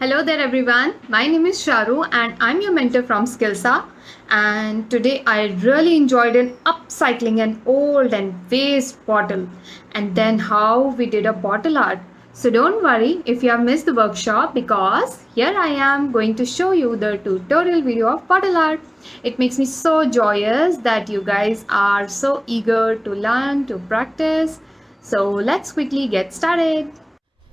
Hello there everyone. My name is Sharu and I'm your mentor from Skillsa. And today I really enjoyed an upcycling an old and waste bottle and then how we did a bottle art. So don't worry if you have missed the workshop because here I am going to show you the tutorial video of bottle art. It makes me so joyous that you guys are so eager to learn, to practice. So let's quickly get started.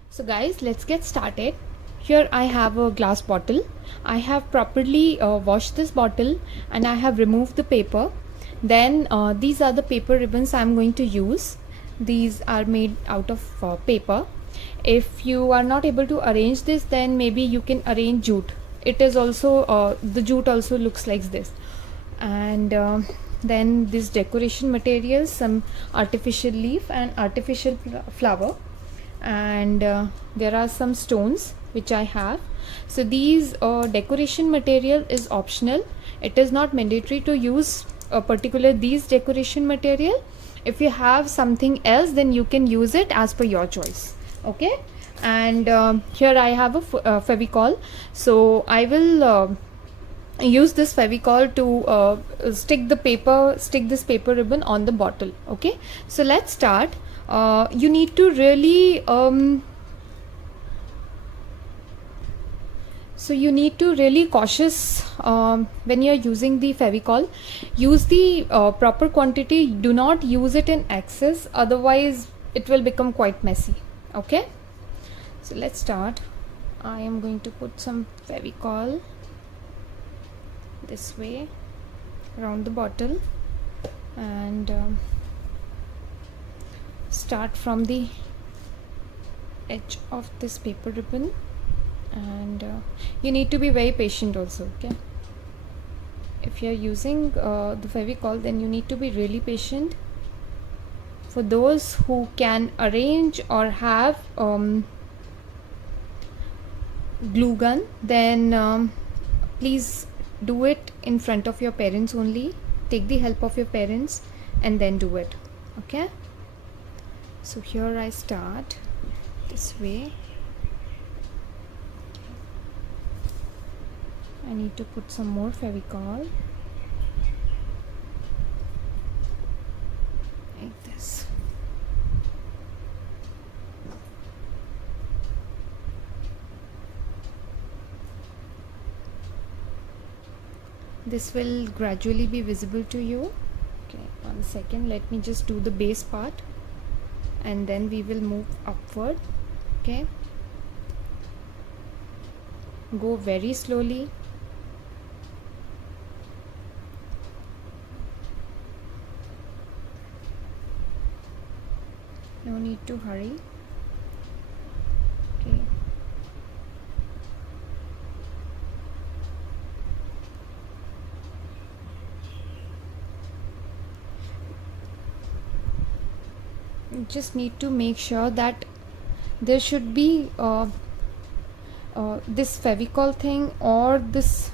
So guys, let's get started. Here I have a glass bottle. I have properly washed this bottle and I have removed the paper. Then these are the paper ribbons I'm going to use. These are made out of paper. If you are not able to arrange this, then maybe you can arrange jute. It is also the jute also looks like this. And then this decoration materials, some artificial leaf and artificial flower, and there are some stones which I have. So these decoration material is optional. It is not mandatory to use a particular these decoration material. If you have something else, then you can use it as per your choice. Okay. And here I have a Fevicol. So I will use this Fevicol to stick this paper ribbon on the bottle. Okay, so let's start. You need to really cautious when you're using the Fevicol. Use the proper quantity. Do not use it in excess, otherwise it will become quite messy. Okay, so let's start. I am going to put some Fevicol this way around the bottle and start from the edge of this paper ribbon, and you need to be very patient also. Okay, if you're using the Fevicol, then you need to be really patient. For those who can arrange or have glue gun, then please do it in front of your parents only. Take the help of your parents and then do it. Okay, so here I start this way. I need to put some more Fevicol like this. This will gradually be visible to you. Okay, 1 second, let me just do the base part and then we will move upward. Okay, go very slowly. No need to hurry. Okay, you just need to make sure that there should be this Fevicol thing or this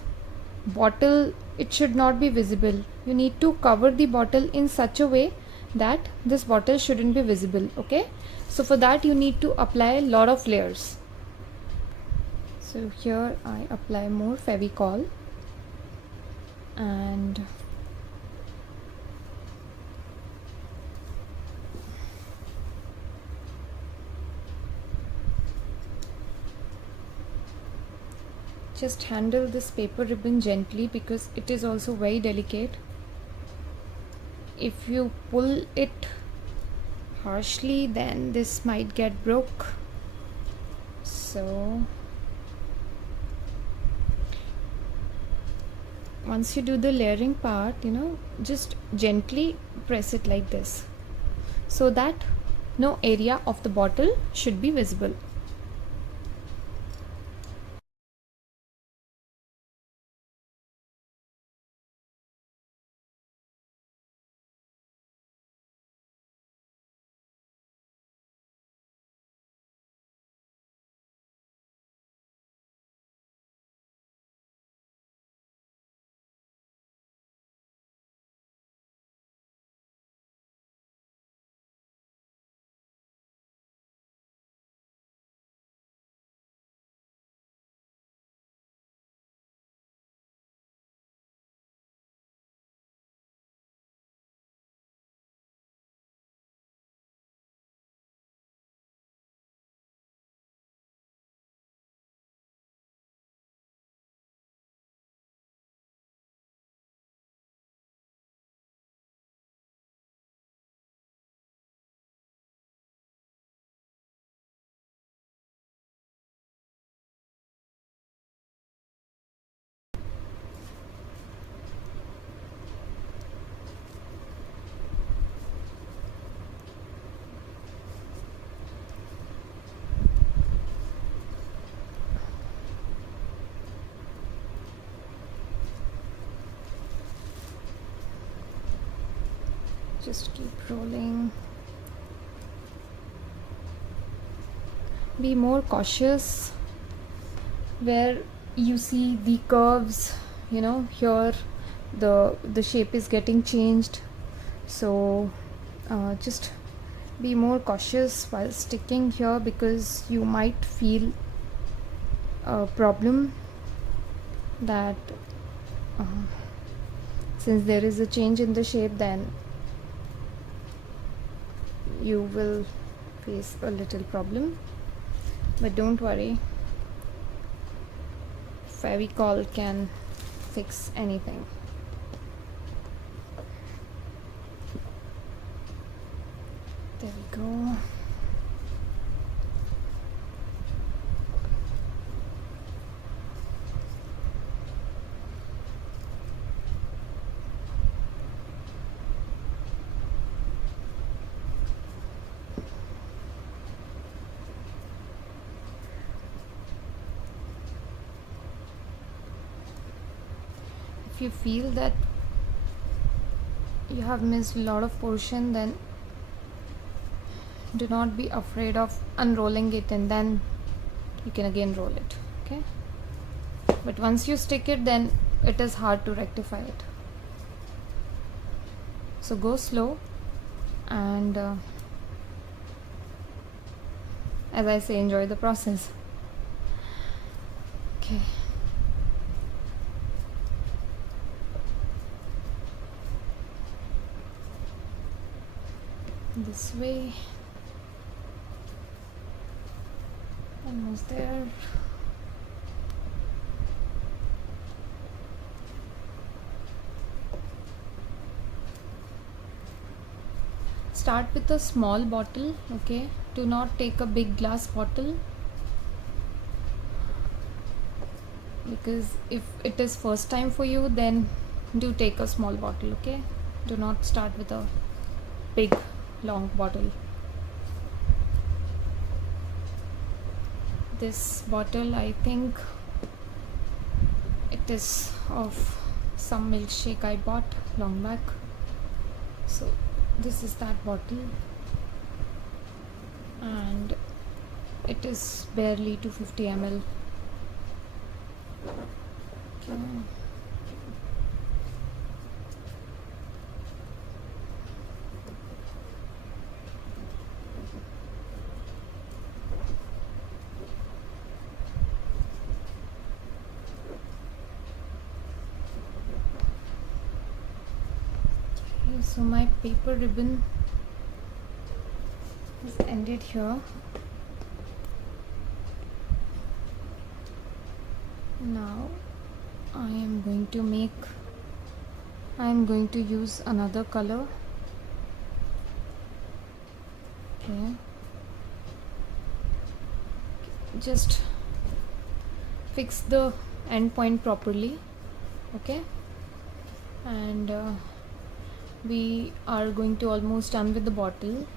bottle, it should not be visible. You need to cover the bottle in such a way that this bottle shouldn't be visible. Okay, so for that you need to apply a lot of layers. So here I apply more Fevicol and just handle this paper ribbon gently because it is also very delicate. If you pull it harshly, then this might get broke. So once you do the layering part, just gently press it like this so that no area of the bottle should be visible. Just keep rolling. Be more cautious where you see the curves, here the shape is getting changed. So just be more cautious while sticking here, because you might feel a problem that since there is a change in the shape, then you will face a little problem. But don't worry, Fevicol can fix anything. There we go. If you feel that you have missed a lot of portion, then do not be afraid of unrolling it, and then you can again roll it. Okay, but once you stick it, then it is hard to rectify it. So go slow, and as I say, enjoy the process. Okay. This way. Almost there. Start with a small bottle, okay? Do not take a big glass bottle, because if it is first time for you, then do take a small bottle, okay? Do not start with a big long bottle. This bottle, I think it is of some milkshake I bought long back. So this is that bottle, and it is barely 250 ml. Okay. So my paper ribbon is ended here. Now I am going to use another color. Okay. Just fix the end point properly. Okay. And we are going to almost done with the bottle.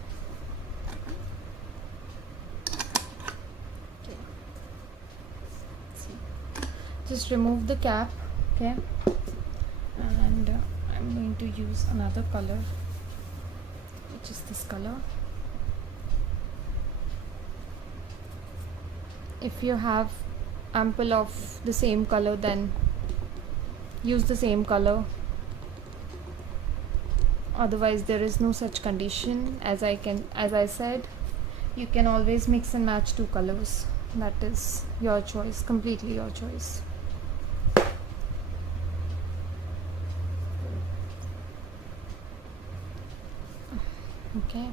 Okay. Just remove the cap, okay, and I'm going to use another color, which is this color. If you have ample of the same color, then use the same color. Otherwise there is no such condition. As I said, you can always mix and match two colors. That is your choice, completely your choice. Okay.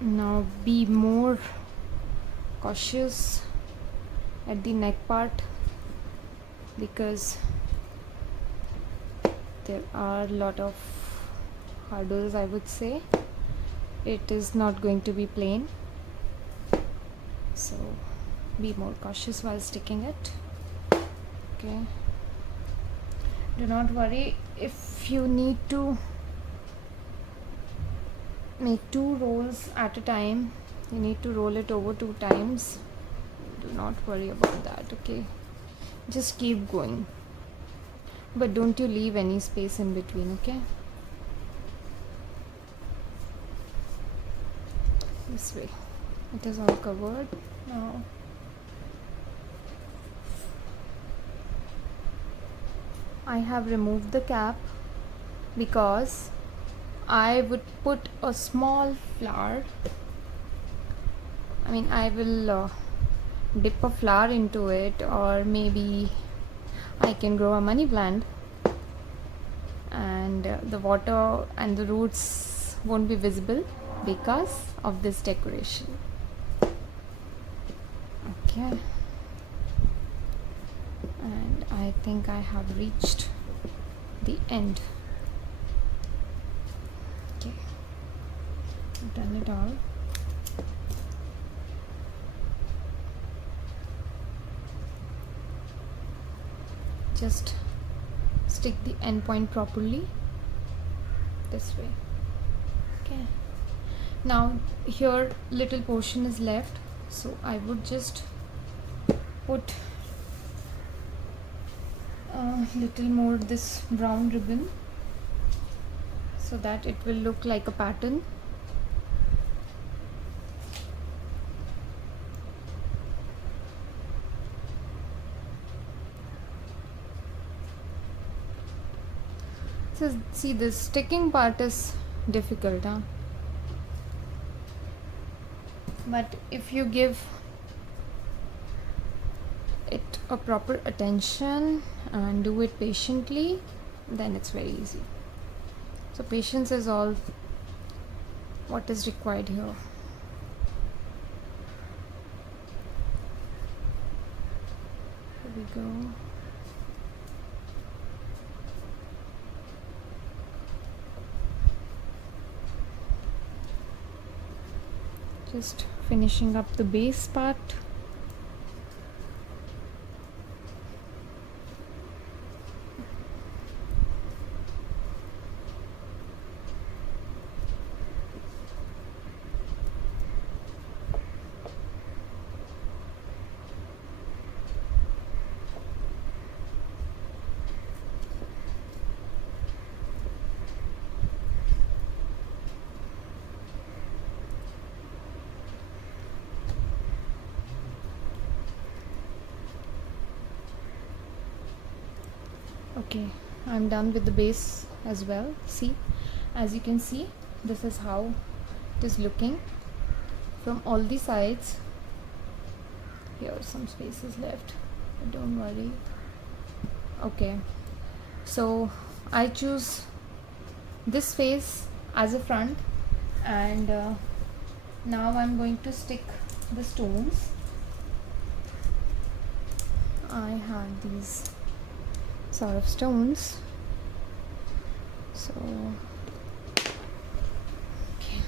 Now be more cautious at the neck part, because there are a lot of hurdles, I would say. It is not going to be plain, so be more cautious while sticking it. Okay, do not worry if you need to make 2 rolls at a time. You need to roll it over 2 times. Do not worry about that, okay? Just keep going. But don't you leave any space in between, okay? This way. It is all covered now. I have removed the cap because I would put a small flower. I will dip a flower into it, or maybe I can grow a money plant, and the water and the roots won't be visible because of this decoration. Okay, and I think I have reached the end. Okay, I've done it all. Just stick the end point properly this way. Okay, now here little portion is left, so I would just put a little more this brown ribbon so that it will look like a pattern. So see, this sticking part is difficult, huh? But if you give it a proper attention and do it patiently, then it's very easy. So patience is all what is required here. Here we go. Just finishing up the base part. Okay, I'm done with the base as well. See, as you can see, this is how it is looking from all the sides. Here some space is left, but don't worry. Okay, so I choose this face as a front, and now I'm going to stick the stones. I have these sort of stones, so okay.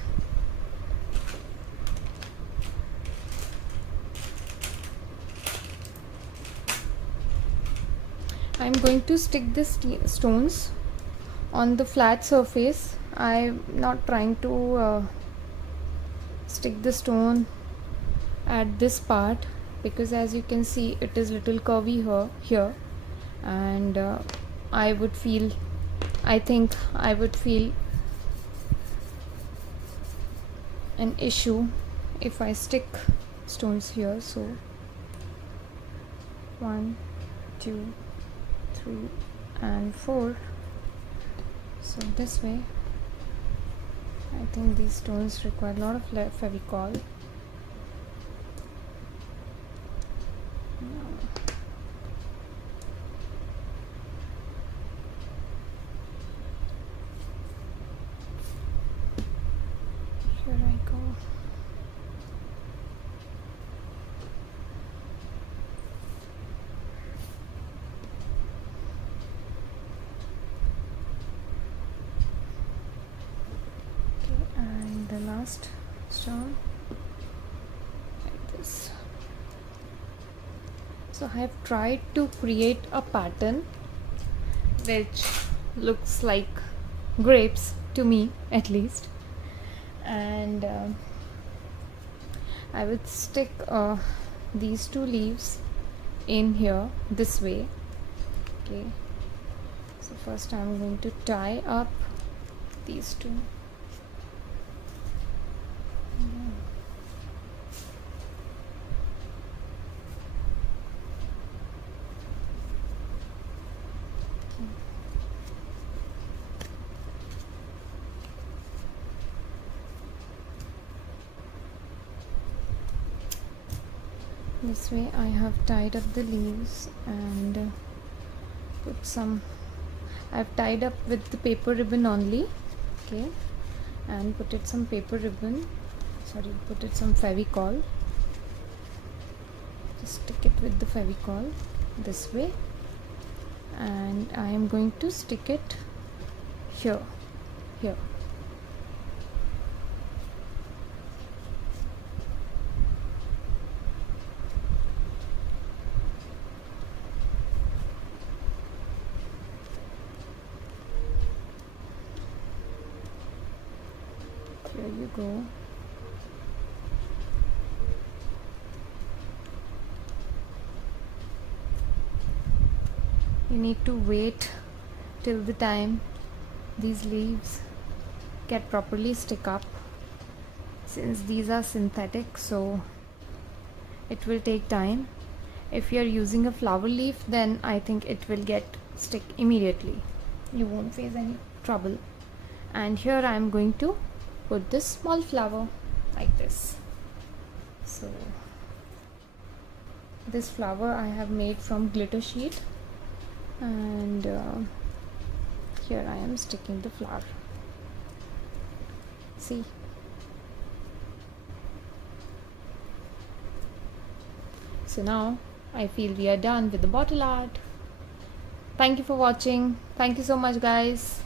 I'm going to stick the stones on the flat surface. I'm not trying to stick the stone at this part, because as you can see it is little curvy here, and I think I would feel an issue if I stick stones here. So 1, 2, 3 and 4. So this way, I think these stones require a lot of Fevicol. Here I go. And the last stone like this. So I have tried to create a pattern which looks like grapes, to me at least, and I would stick these two leaves in here this way. Okay, so first I'm going to tie up these two. This way I have tied up the leaves and put some, I've tied up with the paper ribbon only. Okay, and put it some paper ribbon, put it some Fevicol. Just stick it with the Fevicol this way, and I am going to stick it here. Here you go. You need to wait till the time these leaves get properly stick up, since these are synthetic, so it will take time. If you are using a flower leaf, then I think it will get stick immediately. You won't face any trouble. And here I am going to put this small flower like this. So this flower I have made from glitter sheet, and here I am sticking the flower. See, so now I feel we are done with the bottle art. Thank you for watching. Thank you so much, guys.